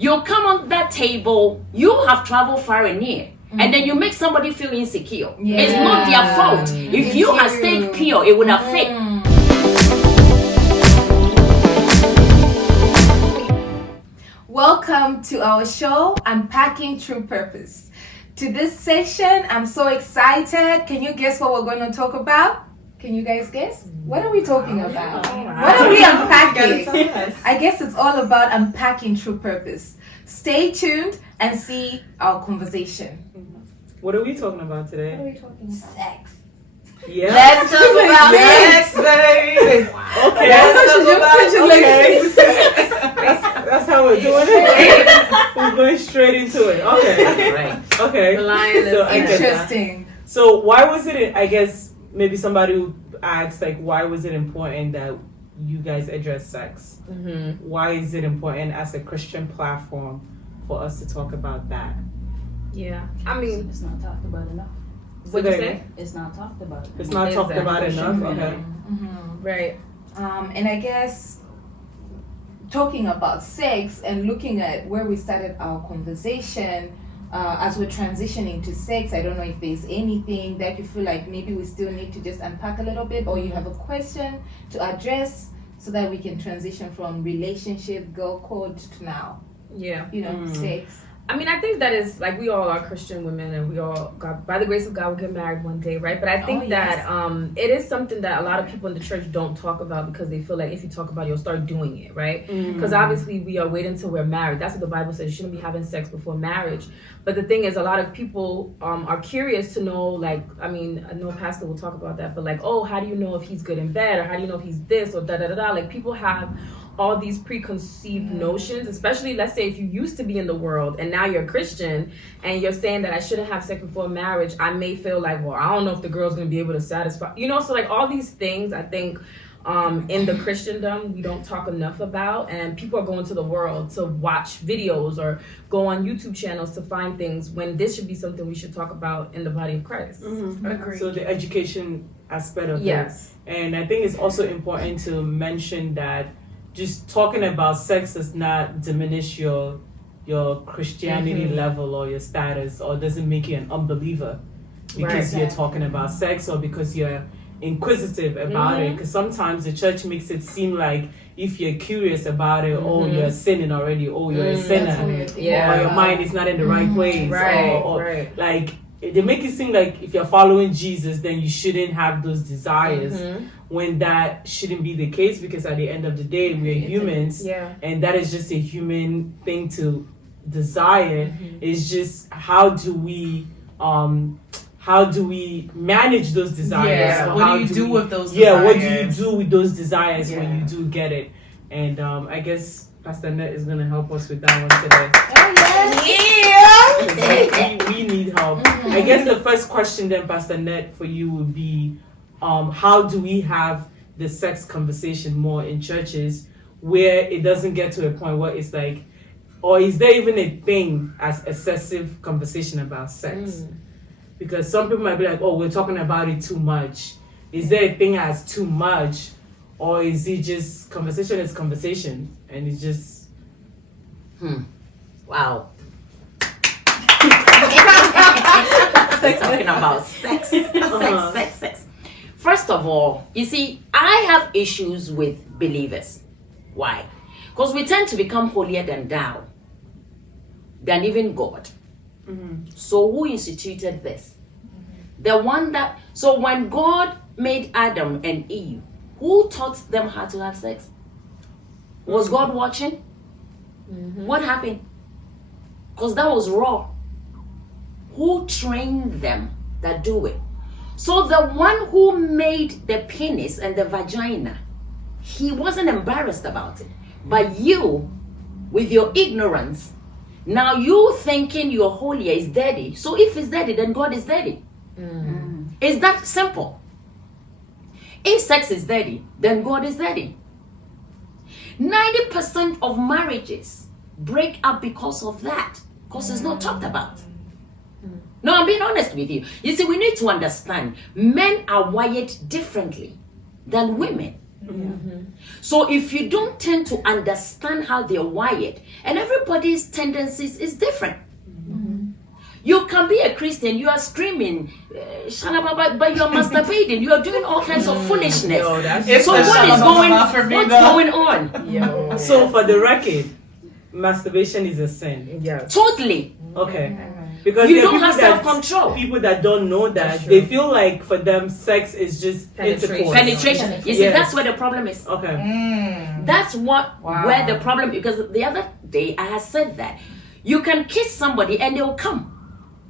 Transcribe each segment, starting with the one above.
You come on that table, you have traveled far and near. And then you make somebody feel insecure. Yeah. It's not their fault. If you had stayed pure, it would have fit. Welcome to our show, Unpacking True Purpose. To this session, I'm so excited. Can you guess what we're going to talk about? Can you guys guess? What are we talking about? What are we unpacking? I guess it's all about unpacking true purpose. Stay tuned and see our conversation. What are we talking about today? What are we talking about? Sex. Yeah. Let's talk about sex, babe. Okay. That's how we're doing it. We're going straight into it. Okay. Right. Okay. The lion is interesting. So why was it? I guess maybe somebody who asks, like, why was it important that you guys address sex? Mm-hmm. Why is it important as a Christian platform for us to talk about that? Yeah, I mean, it's not talked about enough. What you say? It's not talked about. It's not talked about enough. Okay. Mm-hmm. Right. And I guess talking about sex and looking at where we started our conversation, as we're transitioning to sex, I don't know if there's anything that you feel like maybe we still need to just unpack a little bit, or you have a question to address so that we can transition from relationship, girl code to now. Yeah. Sex. I mean, I think that is, like, we all are Christian women, and we all, God, by the grace of God, will get married one day, right? But I think that it is something that a lot of people in the church don't talk about because they feel like if you talk about it, you'll start doing it, right? Because obviously we are waiting until we're married. That's what the Bible says. You shouldn't be having sex before marriage. But the thing is, a lot of people are curious to know, like, I mean, I know Pastor will talk about that, but like, oh, how do you know if he's good in bed? Or how do you know if he's this or da-da-da-da? Like, people have all these preconceived notions, especially, let's say, if you used to be in the world and now you're a Christian and you're saying that I shouldn't have sex before marriage, I may feel like, well, I don't know if the girl's going to be able to satisfy, so like all these things, I think in the Christendom we don't talk enough about, and people are going to the world to watch videos or go on YouTube channels to find things when this should be something we should talk about in the body of Christ. Agreed. So the education aspect of it. And I think it's also important to mention that just talking about sex does not diminish your Christianity level or your status, or doesn't make you an unbeliever because you're talking about sex or because you're inquisitive about it. Because sometimes the church makes it seem like if you're curious about it, oh, you're sinning already, oh, you're a sinner, or your mind is not in the right place, or like they make it seem like if you're following Jesus, then you shouldn't have those desires, when that shouldn't be the case, because at the end of the day, we're humans, and that is just a human thing to desire. It's just how do we manage those desires? What do you do with those desires? What do you do with those desires when you do get it? And I guess Pastor Net is going to help us with that one today. We need help. I guess the first question then, Pastor Net, for you would be, how do we have the sex conversation more in churches where it doesn't get to a point where it's like, or is there even a thing as excessive conversation about sex? Because some people might be like, oh, we're talking about it too much. Is there a thing as too much? Or is it just conversation is conversation and it's just Wow. Talking about sex. Sex. First of all, you see, I have issues with believers. Why? Because we tend to become holier than thou, than even God. So who instituted this? The one that, so when God made Adam and Eve, who taught them how to have sex? Was God watching? What happened? Because that was raw. Who trained them that do it? So the one who made the penis and the vagina, he wasn't embarrassed about it. But you, with your ignorance, now you thinking your holier is dirty. So if it's dirty, then God is dirty. It's that simple. If sex is dirty, then God is dirty. 90% of marriages break up because of that. Because it's not talked about. No, I'm being honest with you. You see, we need to understand men are wired differently than women. So if you don't tend to understand how they're wired, and everybody's tendencies is different. You can be a Christian, you are screaming, shalababa, but you are masturbating, you are doing all kinds of foolishness. Yo, that's So what's going on? Yo. So for the record, masturbation is a sin. Yes. Totally. Okay. Because You there are don't have people that- self-control. People that don't know that, That's they true. feel like for them sex is just Penetration. intercourse. Penetration. You see, Yes. that's where the problem is. Okay. That's what Wow. where the problem, because the other day I had said that you can kiss somebody and they'll come.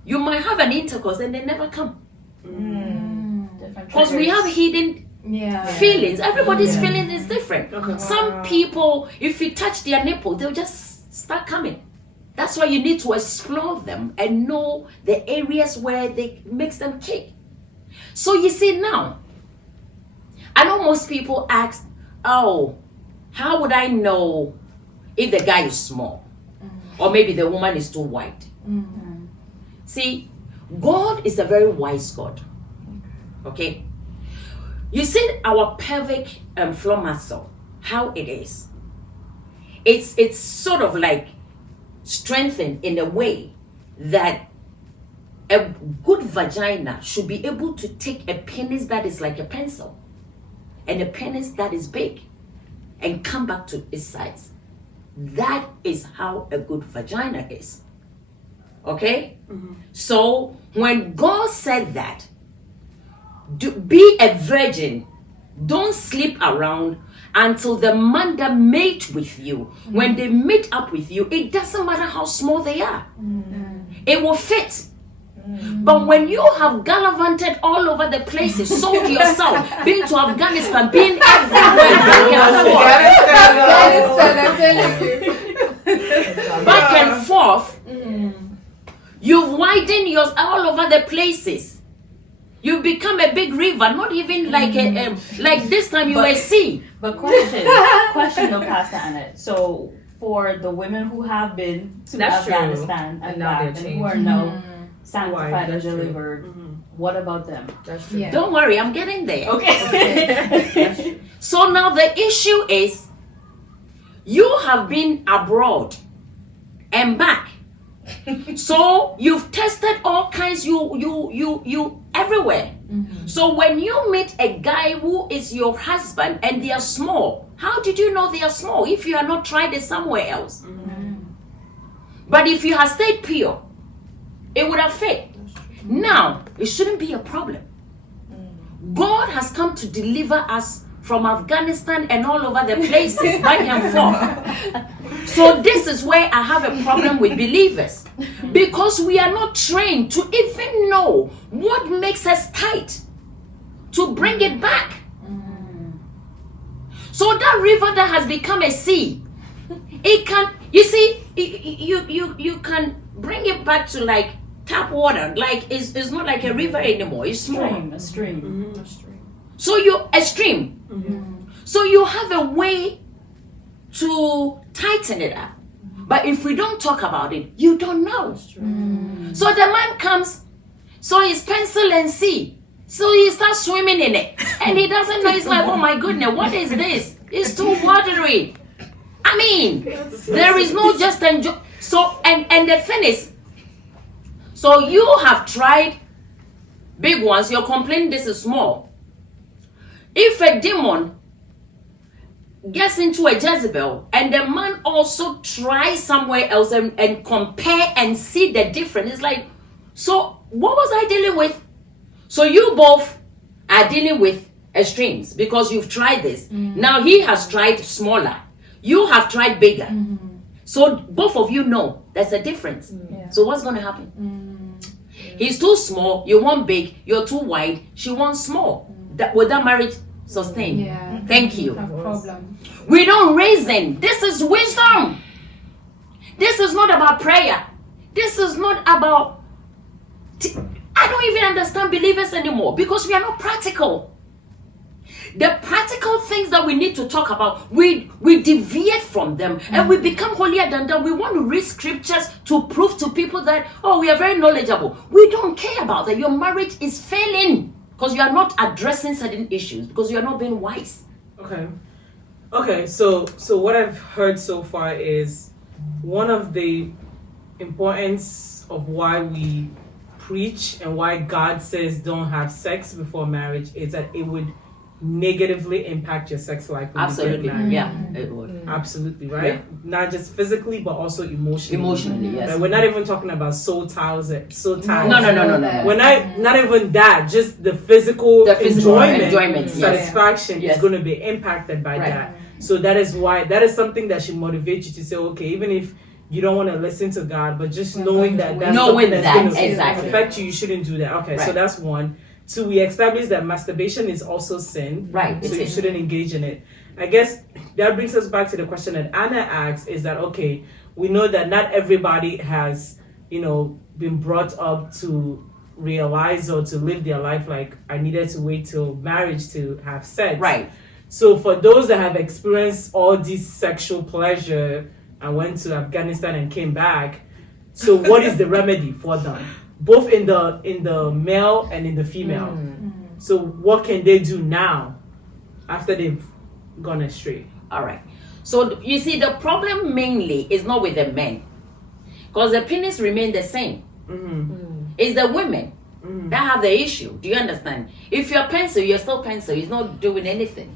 You might have an intercourse and they never come. Different Because we have hidden Yeah. feelings. Everybody's feeling is different. Okay. Some people, if you touch their nipple, they'll just start coming. That's why you need to explore them and know the areas where they makes them kick. So you see now, I know most people ask, oh, how would I know if the guy is small? Or maybe the woman is too wide. See, God is a very wise God. Okay? You see our pelvic floor muscle, how it is. It's sort of like strengthened in a way that a good vagina should be able to take a penis that is like a pencil and a penis that is big and come back to its size. That is how a good vagina is. Okay? So when God said that, be a virgin, don't sleep around until the man that mate with you, when they meet up with you, it doesn't matter how small they are, it will fit. But when you have gallivanted all over the places, sold yourself, been to Afghanistan, been everywhere, back and forth, you've widened yours all over the places. You've become a big river, not even like a like this time you were a sea. But question though, Pastor Annette. So for the women who have been to That's true. Afghanistan And and now back they're and who are changed. now sanctified Right, and that's true. delivered, what about them? That's true. Yeah. Don't worry, I'm getting there. Okay. So now the issue is, you have been abroad and back. So you've tested all kinds, you everywhere. So when you meet a guy who is your husband and they are small, how did you know they are small if you have not tried it somewhere else? But if you have stayed pure, it would have fit. Now, it shouldn't be a problem. God has come to deliver us from Afghanistan and all over the places, back and forth. So this is where I have a problem with believers. Because we are not trained to even know what makes us tight to bring it back. So that river that has become a sea, it can, you see, you can bring it back to like tap water. Like it's not like a river anymore, it's small. A stream. So you're a stream. So you have a way to tighten it up. But if we don't talk about it, you don't know. So the man comes, so he's pencil and see. So he starts swimming in it. And he doesn't know, he's like, oh my goodness, what is this? It's too watery. I mean, there is no just enjoy. So, and the thing is, so you have tried big ones, you're complaining this is small. If a demon gets into a Jezebel and the man also tries somewhere else and compare and see the difference, it's like, so what was I dealing with? So you both are dealing with extremes because you've tried this. Now he has tried smaller. You have tried bigger. So both of you know there's a difference. So what's going to happen? He's too small, you want big. You're too wide, she wants small. Will that marriage sustain? Yeah. Thank you. Have problem. We don't reason. This is wisdom. This is not about prayer. This is not about... I don't even understand believers anymore because we are not practical. The practical things that we need to talk about, we deviate from them and we become holier than that. We want to read scriptures to prove to people that, oh, we are very knowledgeable. We don't care about that. Your marriage is failing because you are not addressing certain issues, because you are not being wise. Okay. So what I've heard so far is one of the importance of why we preach and why God says don't have sex before marriage is that it would negatively impact your sex life when Absolutely, you get married. yeah, it would. Absolutely, right? Yeah. Not just physically, but also emotionally. Emotionally, yes. Right? We're not even talking about soul ties. No. We're not even that. Just the physical, enjoyment, yes. satisfaction Yes. is going to be impacted by Right. that. So that is something that should motivate you to say, okay, even if you don't want to listen to God, but just knowing that that's Knowing something that's that, going to exactly. affect you shouldn't do that. Okay, so Right. that's one. Two, we established that masturbation is also sin. Right, So it you is. shouldn't engage in it. I guess that brings us back to the question that Anna asked, is that, okay, we know that not everybody has, been brought up to realize or to live their life like I needed to wait till marriage to have sex. Right. So for those that have experienced all this sexual pleasure and went to Afghanistan and came back, so what is the remedy for them? Both in the male and in the female. So what can they do now after they've gone astray? All right. So you see, the problem mainly is not with the men, because the penis remain the same. It's the women that have the issue. Do you understand? If you're pencil, you're still pencil. It's not doing anything.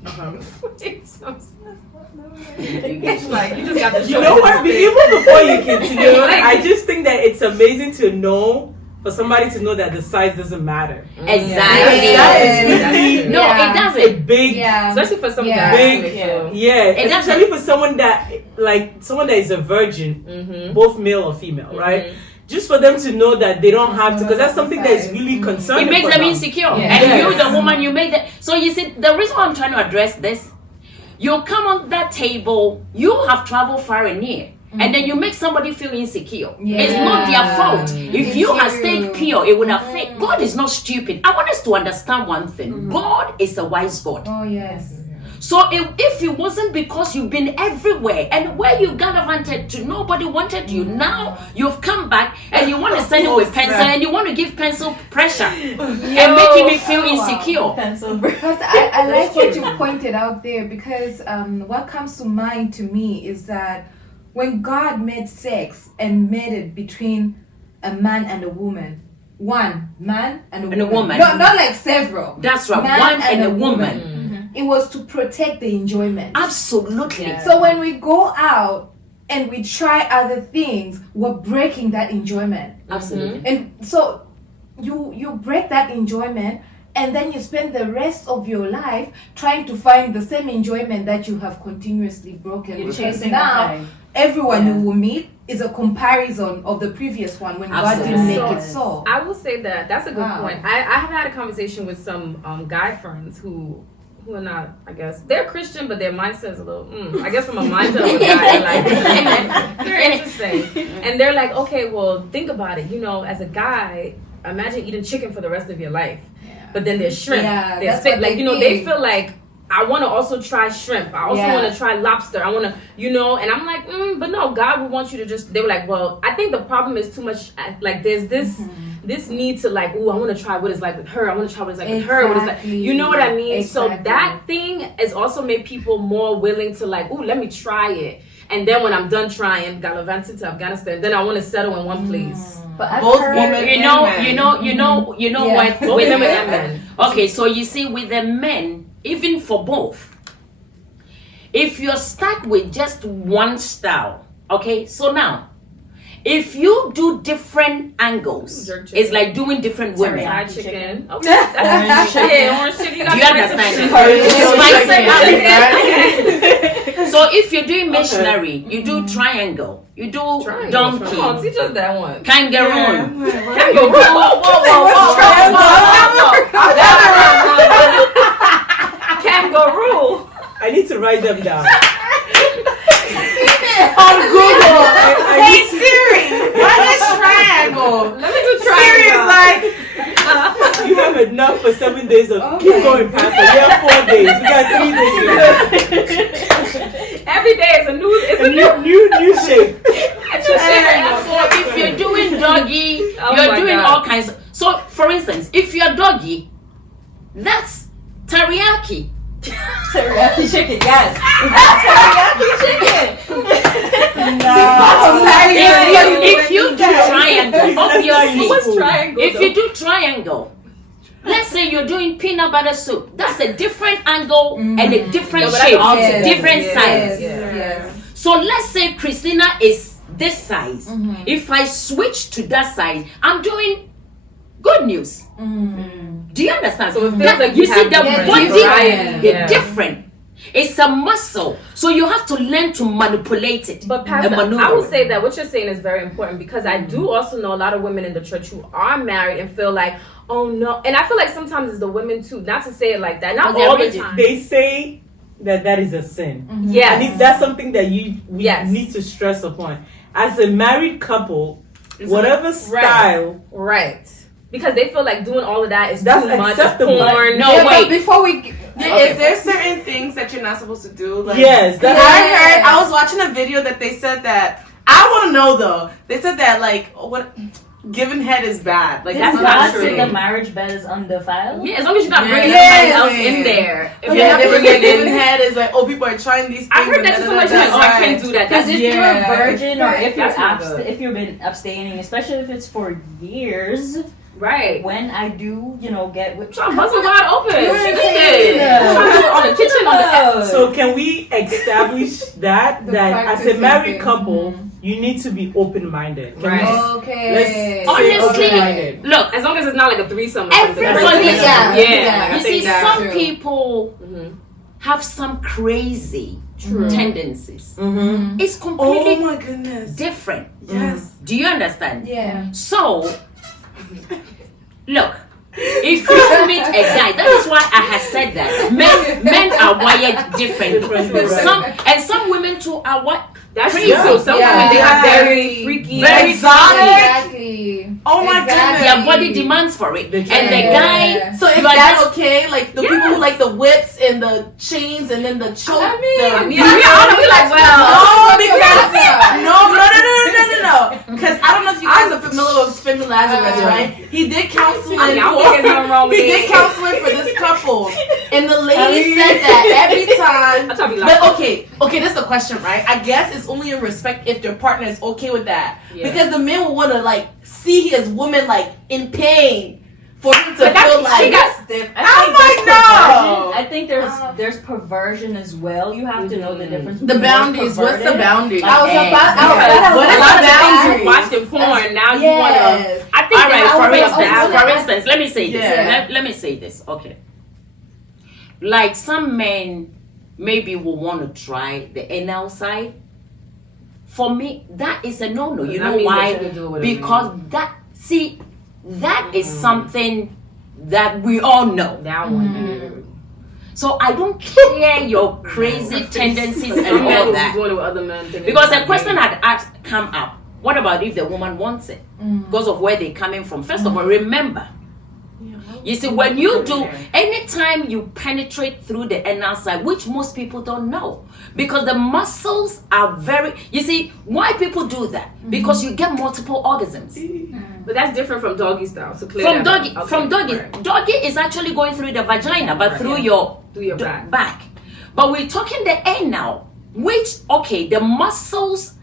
It's like you just got the You know what? Even before you continue, I just think that it's amazing to know, for somebody to know that the size doesn't matter. Exactly. That is No, it doesn't. a big, especially for some Yeah. guys. big, It especially for someone that is a virgin, both male or female, right? Just for them to know that they don't have to, because that's something that is really concerning. It makes for them insecure. Yeah. And Yes. you, the woman, you make that. So you see, the reason why I'm trying to address this, you come on that table, you have traveled far and near. And then you make somebody feel insecure. It's not their fault. If you had stayed pure, it would have failed. God is not stupid. I want us to understand one thing. God is a wise God. Oh yes. So if it wasn't because you've been everywhere and where you gallivanted to, nobody wanted you. Now you've come back and you want to send it with pencil and you want to give pencil pressure and making me feel insecure. Because I like what you pointed out there, because what comes to mind to me is that when God made sex and made it between a man and a woman, one man and a woman. Not like several. That's right. Man One and a woman. It was to protect the enjoyment. Absolutely. Yeah. So when we go out and we try other things, we're breaking that enjoyment. Absolutely. And so you break that enjoyment, and then you spend the rest of your life trying to find the same enjoyment that you have continuously broken. You're Because chasing now the high. everyone you will meet is a comparison of the previous one when God Absolutely. didn't make Yes. it so. I will say that's a good Wow. point. I have had a conversation with some guy friends who are not, I guess, they're Christian, but their mindset is a little, I guess from a mindset of a guy, like, very interesting. And they're like, okay, well, think about it. As a guy, imagine eating chicken for the rest of your life. But then there's shrimp. Yeah, there's that's fish. what Like, they they think. feel like, I want to also try shrimp. I also want to try lobster. I want to, and I'm like, but no, God would want you to just, they were like, well, I think the problem is too much, like, there's this need to, like, I want to try what it's like with her. I want to try what it's like with her. What it's like, you know what I mean? Exactly. So that thing has also made people more willing to, like, let me try it. And then when I'm done trying, gallivanting to Afghanistan, then I want to settle in one place. But I've Both heard, women You and know Yeah. what? Both With women and men. Okay, so you see, with the men, even for both, if you're stuck with just one style, okay, so now, if you do different angles, Jerk chicken. it's like doing different women. Fried chicken. Okay, that's orange chicken. You got Do you spice of understand? chicken. Spicy. So if you're doing missionary, you do triangle, you do donkey, Come on, teach us that one. kangaroo. Kangaroo. Kangaroo. I need to write them down. On Google. Hey Siri, what is triangle? Let me do Siri is triangle. like, You have enough for 7 days of Oh keep my going past it. We have 4 days. We got 3 days left. Every day is a new. It's A a new. new shape. So if you're doing doggy, Oh you're my doing God. all kinds of. So for instance, if you're doggy, that's teriyaki. Teriyaki chicken, yes. Teriyaki chicken. If you do triangle, obviously, What's triangle? if you do triangle, let's say you're doing peanut butter soup, that's a different angle and a different shape, different size. Yes. So let's say Christina is this size. If I switch to that size, I'm doing good news. Do you understand? So it feels like you you see have the different body variety. is Yeah. different. It's a muscle, so you have to learn to manipulate it. But Pastor, and maneuver I will it. say that what you're saying is very important because I do also know a lot of women in the church who are married and feel like, oh no, and I feel like sometimes it's the women too. Not to say it like that, not Well, all they're the rigid. time. They say that is a sin. Yes. And if that's something that we Yes. need to stress upon. As a married couple, whatever style, Right. Because they feel like doing all of that is That's too much acceptable. porn. No, Yeah, wait. but before we, Okay. is there certain things that you're not supposed to do? Like, yes, that's I was watching a video that they said that. I want to know though. They said that like what giving head is bad. Like That's that's not not true. true. The marriage bed is undefiled. Yeah, as long as you're not bringing Yes. somebody else in there. If Yeah, you're they bringing giving in, head is like, oh, people are trying these things. I heard and that to da, somebody da, da, like, oh, da. I can't do that. Because That's if you're a Yeah. virgin or if you're That's not good. if you've been abstaining, especially if it's for years, right. when I do, get with Trying to bust it wide open. You're She a just queen. said. Trying to put on the kitchen on the So can we establish that The as a practicing married thing. couple, you need to be open-minded? Can we Right. just- Okay. let's say Honestly, open-minded. look, As long as it's not like a threesome or something. everybody, That's yeah, yeah. yeah. Like, I you see, think that. some true. people Mhm. have some crazy tendencies. Mm-hmm. It's Oh completely my goodness. different. Yes. Do you understand? Yeah. So, look, if you meet a guy, that is why I have said that men are wired differently. Different. Some women too are what That's crazy. true. Some Yeah. women, they have Yes. very freaky. Very Exotic. Exactly. Oh my Exactly. Their goodness. body demands for it, They and the Yeah. guy. So is you are that just- okay? Like the people who like the whips and the chains and then the choke. I mean, Yeah, I would be like, well. No, because Yeah. no. Because I don't know if you guys are familiar with Finn Lazarus, right? He did counseling. I don't think there's nothing wrong with He did it. counseling for this couple, and the lady said that every time. I'm trying to be like, But okay, this is the question, right? I guess it's only in respect if their partner is okay with that, Yeah. because the man will want to like see his woman like in pain for him to But that's- feel like. she got stiff. I'm there's like, no. perversion. I think there's perversion as well. You have to know the difference. the between what's boundaries. What's the perverted. boundaries? I was Like, about. What I is was the about to boundaries? you watched in porn, now you want to. Yes. I think All right, that's for the instance, balance. let me say this. Yeah. Let me say this. Okay. Like some men maybe will want to try the anal side. For me, that is a no-no. You That know means that why? you can do it with a Because that is something that we all know. That one. So I don't care your crazy tendencies Some and men all will be that. doing it with other men. thinking Because it's the not question gay. had asked come up. What about if the woman wants it? Because of where they're coming from. First of all, remember. You see, when you do, anytime you penetrate through the anal side, which most people don't know, because the muscles are very, you see, why people do that? Because you get multiple orgasms. But that's different from doggy style. So clear From that doggy, up. Okay, from doggy, right. doggy is actually going through the vagina, but through your Through your d- back. But we're talking the anal, which the muscles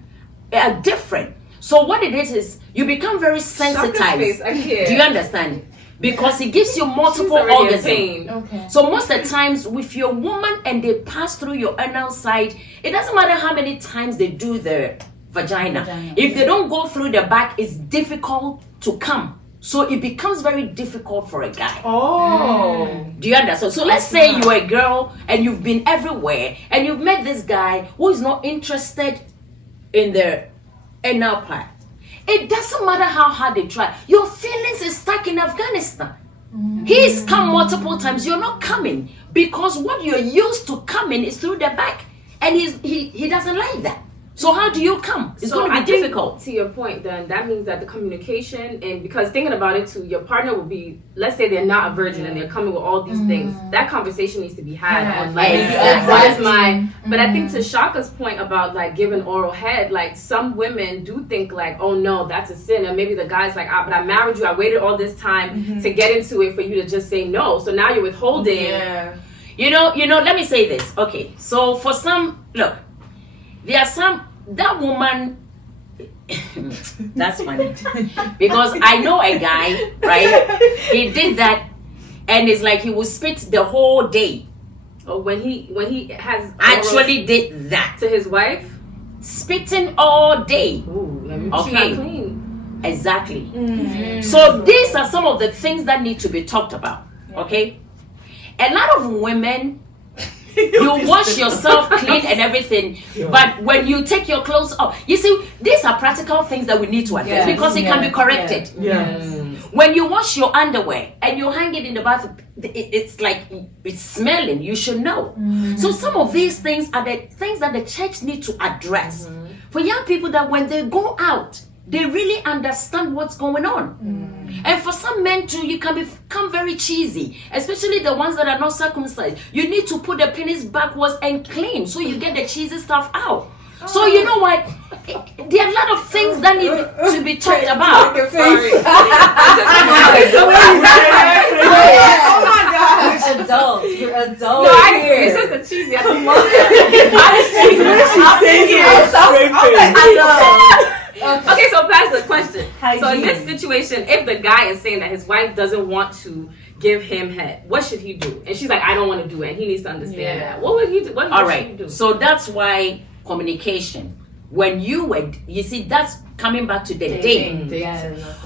are different. So what it is you become very Shaka face, sensitized. I can't. Do you understand? Because it gives you multiple She's already in orgasms. pain. Okay. So most of the times with your woman and they pass through your anal side, it doesn't matter how many times they do the vagina. If they don't go through the back, it's difficult to come. So it becomes very difficult for a guy. Oh. Do you understand? So let's say you're a girl and you've been everywhere and you've met this guy who is not interested in the anal part. It doesn't matter how hard they try. Your feelings is stuck in Afghanistan. He's come multiple times. You're not coming because what you're used to coming is through the back, and he doesn't like that. So how do you come? It's going to I be think, difficult. to your point, then that means that the communication, and because thinking about it too, your partner will be, let's say they're not a virgin and they're coming with all these things. That conversation needs to be had on like, Exactly. what is my? But I think to Shaka's point about like giving oral head, like some women do think like, oh no, that's a sin, and maybe the guy's like, but I married you, I waited all this time to get into it for you to just say no. So now you're withholding. Yeah. You know, let me say this. Okay, so for some, look, there are some, that woman, that's funny. Because I know a guy, right? He did that, and it's like he would spit the whole day. Oh, when he has Actually did that. to his wife. Spitting all day. Ooh, that means Okay. she's not clean. Exactly. So these are some of the things that need to be talked about. Okay? A lot of women, you wash yourself clean and everything, but when you take your clothes off, you see, these are practical things that we need to address because it can be corrected. When you wash your underwear and you hang it in the bathroom, it's like it's smelling. You should know. So some of these things are the things that the church need to address for young people, that when they go out, they really understand what's going on. And for some men too, you can become very cheesy, especially the ones that are not circumcised. You need to put the penis backwards and clean so you get the cheesy stuff out. So you know what? There are a lot of things that need to be talked about. Oh my gosh. You're adults. No, I agree. It's just a cheesy. Come on. Okay, so pass the question. So in this situation, if the guy is saying that his wife doesn't want to give him head, what should he do? And she's like, I don't want to do it, and he needs to understand that. What would he do? What should he do? So that's why communication. When you see, that's coming back to the dating.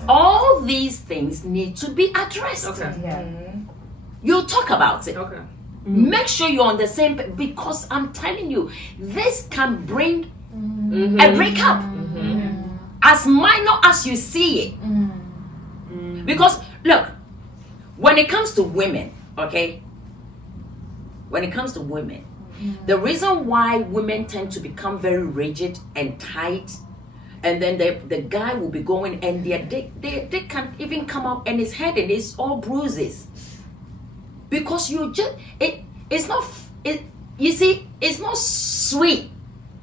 All these things need to be addressed. Okay. You talk about it. Okay. Make sure you're on the same because I'm telling you, this can bring a breakup. As minor as you see it. Because look, when it comes to women, okay? When it comes to women, the reason why women tend to become very rigid and tight, and then the guy will be going and they can't even come up, and his head and it's all bruises. Because it's not sweet.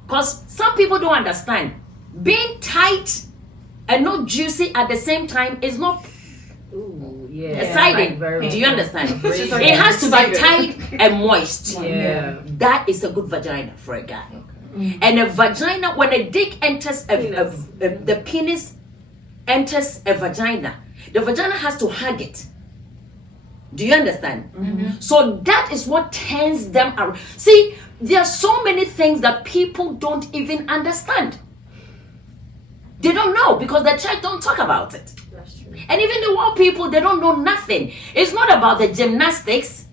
Because some people don't understand. Being tight and not juicy at the same time is not exciting. Do you understand? It has to be tight and moist. That is a good vagina for a guy. And a vagina, when a dick enters the penis enters a vagina, the vagina has to hug it. Do you understand? So that is what turns them around. See, there are so many things that people don't even understand. They don't know because the church don't talk about it. That's true. And even the world people, they don't know nothing. It's not about the gymnastics.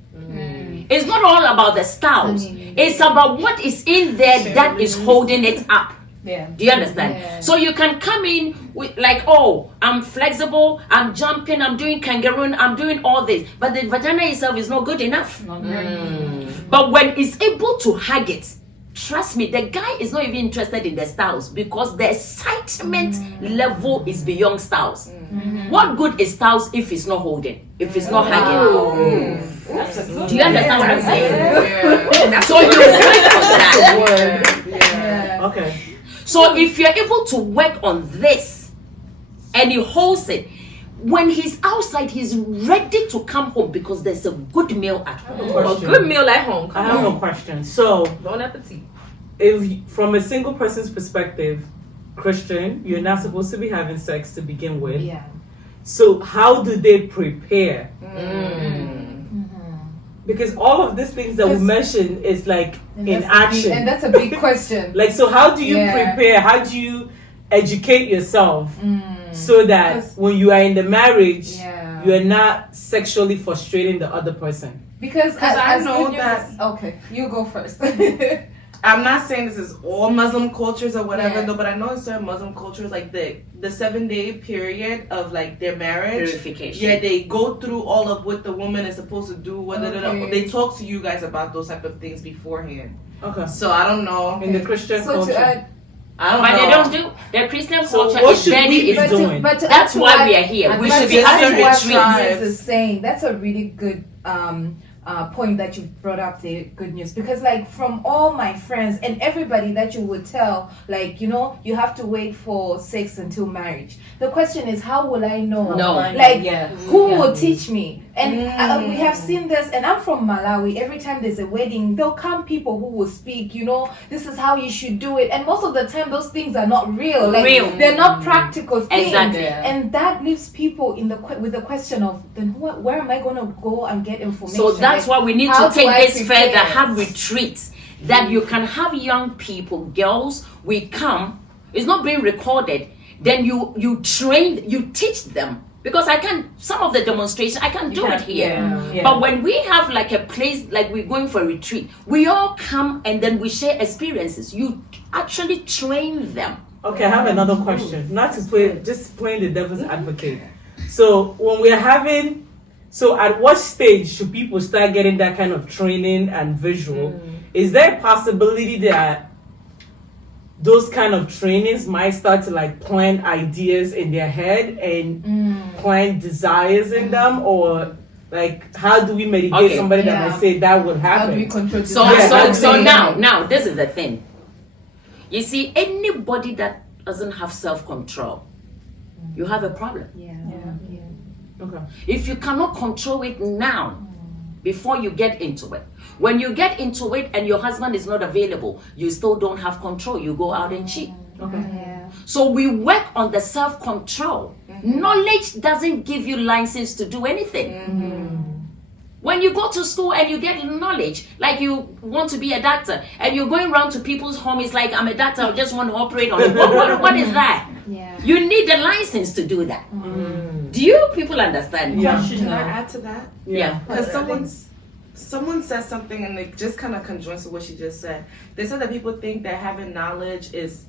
It's not all about the styles. It's about what is in there that is holding it up. Do you understand? So you can come in with like, oh, I'm flexible, I'm jumping, I'm doing kangaroo, I'm doing all this. But the vagina itself is not good enough. But when it's able to hug it, trust me, the guy is not even interested in the styles because the excitement level is beyond styles. What good is styles if it's not holding, if it's not hugging? Do you understand what I'm saying? So you work on that. Okay. So if you're able to work on this and he holds it, when he's outside, he's ready to come home because there's a good meal at home. A good meal at home. I have a question. So, Bon appetit. if from a single person's perspective, Christian, you're not supposed to be having sex to begin with. So how do they prepare? Because all of these things that we mentioned is like in action. And that's a big question. Like, so how do you prepare? How do you educate yourself so that when you are in the marriage, you are not sexually frustrating the other person? Because I know that. Okay, you go first. I'm not saying this is all Muslim cultures or whatever though, but I know in certain Muslim cultures, like the 7-day period of like their marriage, Purification. yeah, they go through all of what the woman is supposed to do. They talk to you guys about those type of things beforehand. Okay. So I don't know. In the Christian culture. I don't But know. they don't do the Christian culture what is should daddy we is be doing? That's why we are here. We should be having retreats. Is saying that's a really good point that you brought up the good news, because like from all my friends and everybody that you would tell, like, you know, you have to wait for sex until marriage. The question is, how will I know? No. Like, who will teach me? And we have seen this, and I'm from Malawi. Every time there's a wedding, there'll come people who will speak, this is how you should do it. And most of the time, those things are not real. They're not practical things. Exactly. And that leaves people with the question of, then where am I going to go and get information? So that's why we need how to do take I this prepare? further, have retreats that you can have young people, girls, we come, it's not being recorded, then you train, you teach them. Because some of the demonstration, I can't do it here. Yeah. But when we have like a place, like we're going for a retreat, we all come and then we share experiences. You actually train them. Okay, I have another question. Not to just playing the devil's advocate. So when we're at what stage should people start getting that kind of training and visual? Is there a possibility that those kind of trainings might start to like plant ideas in their head and plant desires in them, or like how do we mitigate somebody that might say that would happen? How do we control this? So now this is the thing. You see, anybody that doesn't have self-control, you have a problem. Okay. If you cannot control it now, before you get into it, when you get into it and your husband is not available, you still don't have control. You go out and cheat. Okay. So we work on the self-control. Knowledge doesn't give you license to do anything. When you go to school and you get knowledge, like you want to be a doctor, and you're going around to people's home, it's like, I'm a doctor, I just want to operate on it. What is that? You need a license to do that. Do you people understand? Yeah. Can I add to that? Yeah. Because someone said something, and it just kind of conjoins to what she just said. They said that people think that having knowledge is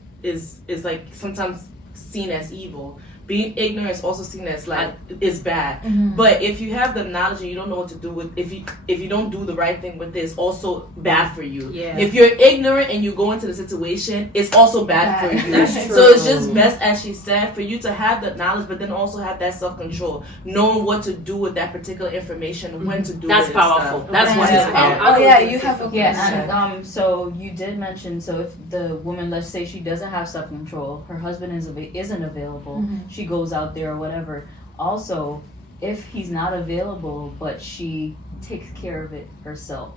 like sometimes seen as evil. Being ignorant is also seen as like is bad. But if you have the knowledge and you don't know what to do with, if you don't do the right thing with it, it's also bad for you. If you're ignorant and you go into the situation, it's also bad for you. That's true. So it's just best, as she said, for you to have the knowledge, but then also have that self-control, knowing what to do with that particular information, when to do That's it. powerful. And That's what it's about. You have a question. Yeah, and so you did mention, so if the woman, let's say she doesn't have self-control, her husband isn't available, she goes out there or whatever. Also, if he's not available but she takes care of it herself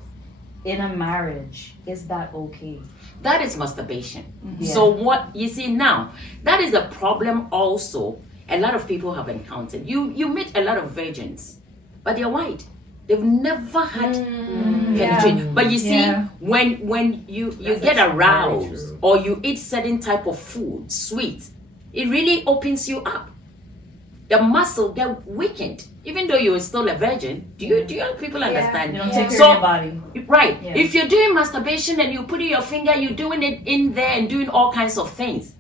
in a marriage, is that okay? That is masturbation. So what you see now, that is a problem also a lot of people have encountered. You meet a lot of virgins, but they're white. They've never had penetration. But you see, when you get aroused or you eat certain type of food, sweet, it really opens you up. The muscle get weakened, even though you're still a virgin. Do you people understand? You don't take care of your body. Right. Yeah. If you're doing masturbation and you put your finger, you're doing it in there and doing all kinds of things.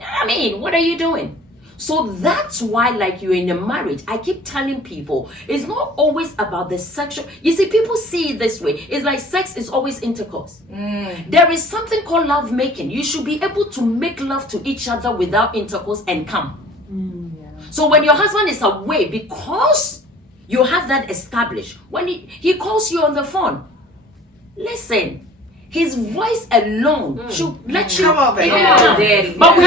I mean, what are you doing? So that's why, like you're in a marriage, I keep telling people, it's not always about the sexual. You see, people see it this way. It's like sex is always intercourse. There is something called love making. You should be able to make love to each other without intercourse and come. So when your husband is away, because you have that established, when he calls you on the phone, listen, his voice alone should let you Come on, baby. Daddy. But we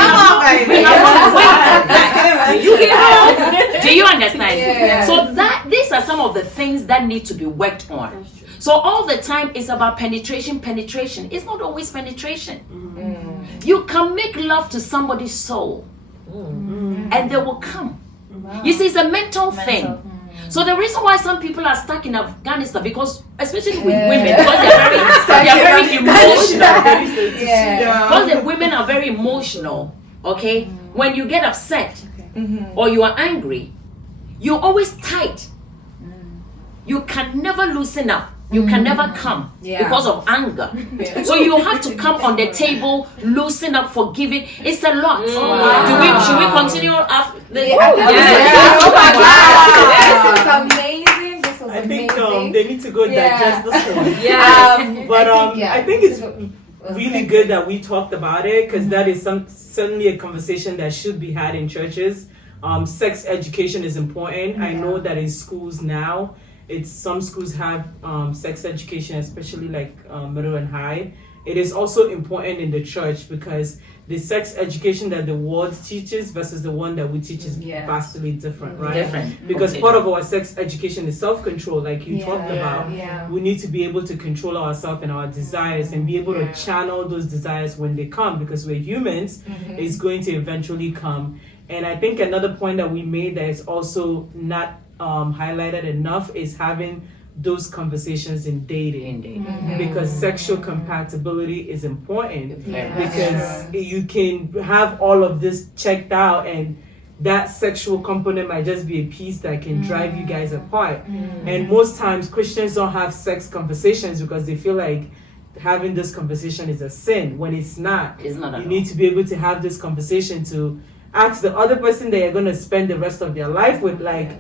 do you understand? So these are some of the things that need to be worked on. So all the time it's about penetration. It's not always penetration. You can make love to somebody's soul and they will come. You see, it's a mental thing. So the reason why some people are stuck in Afghanistan, because especially with women, because they're very emotional. Because the women are very emotional. Okay, when you get upset or you are angry, you're always tight. You can never loosen up. You can never come because of anger. So you have to come on the table, loosen up, forgive it. It's a lot. Should we continue after the Oh my God! This is amazing. This was I think amazing. they need to go digest this one. But I think it's really good that we talked about it, because that is certainly a conversation that should be had in churches. Sex education is important. I know that in schools now, some schools have sex education, especially like middle and high, it is also important in the church because the sex education that the world teaches versus the one that we teach is vastly different, right? Different. Because part of our sex education is self-control, like you talked about. Yeah. We need to be able to control ourselves and our desires and be able to channel those desires when they come, because we're humans. It's going to eventually come. And I think another point that we made that is also not highlighted enough is having those conversations in dating. Because sexual compatibility is important. Because you can have all of this checked out and that sexual component might just be a piece that can drive you guys apart. And most times Christians don't have sex conversations because they feel like having this conversation is a sin, when it's not. It's not. You need to be able to have this conversation to ask the other person that you're going to spend the rest of their life with, like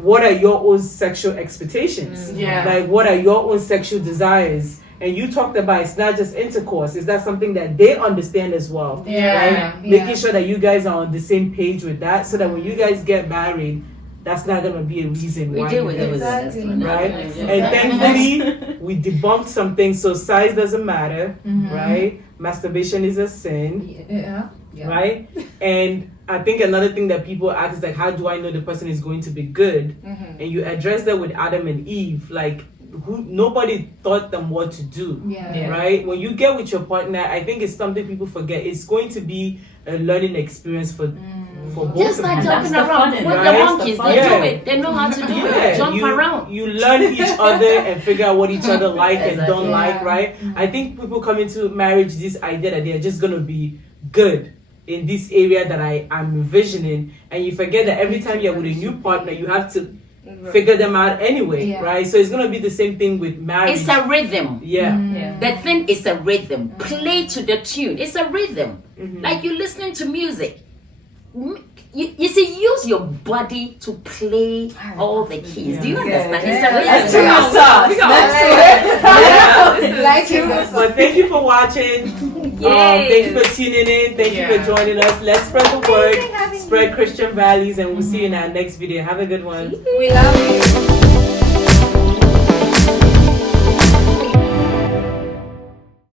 what are your own sexual expectations? Like what are your own sexual desires? And you talked about it's not just intercourse. Is that something that they understand as well? Right? Making sure that you guys are on the same page with that, so that when you guys get married, that's not gonna be a reason why. We deal with it, right? And thankfully, we debunked something. So size doesn't matter, right? Masturbation is a sin, right? And I think another thing that people ask is like, how do I know the person is going to be good? And you address that with Adam and Eve, like nobody taught them what to do, right? When you get with your partner, I think it's something people forget. It's going to be a learning experience for both just of like you. jumping around with the monkeys, they do it. They know how to do it. Jump around. You learn each other and figure out what each other like and don't like, right? I think people come into marriage this idea that they're just gonna be good in this area that I'm envisioning, and you forget that every time you're with a new partner, you have to figure them out anyway, right? So it's gonna be the same thing with marriage. It's a rhythm. Yeah. The thing is a rhythm. Play to the tune. It's a rhythm. Like you're listening to music. You see, use your body to play all the keys. Do you understand? It's a rhythm. But thank you for watching. Thank you for tuning in. Thank you for joining us. Let's spread the word, spread Christian values, and we'll see you in our next video. Have a good one. We love you.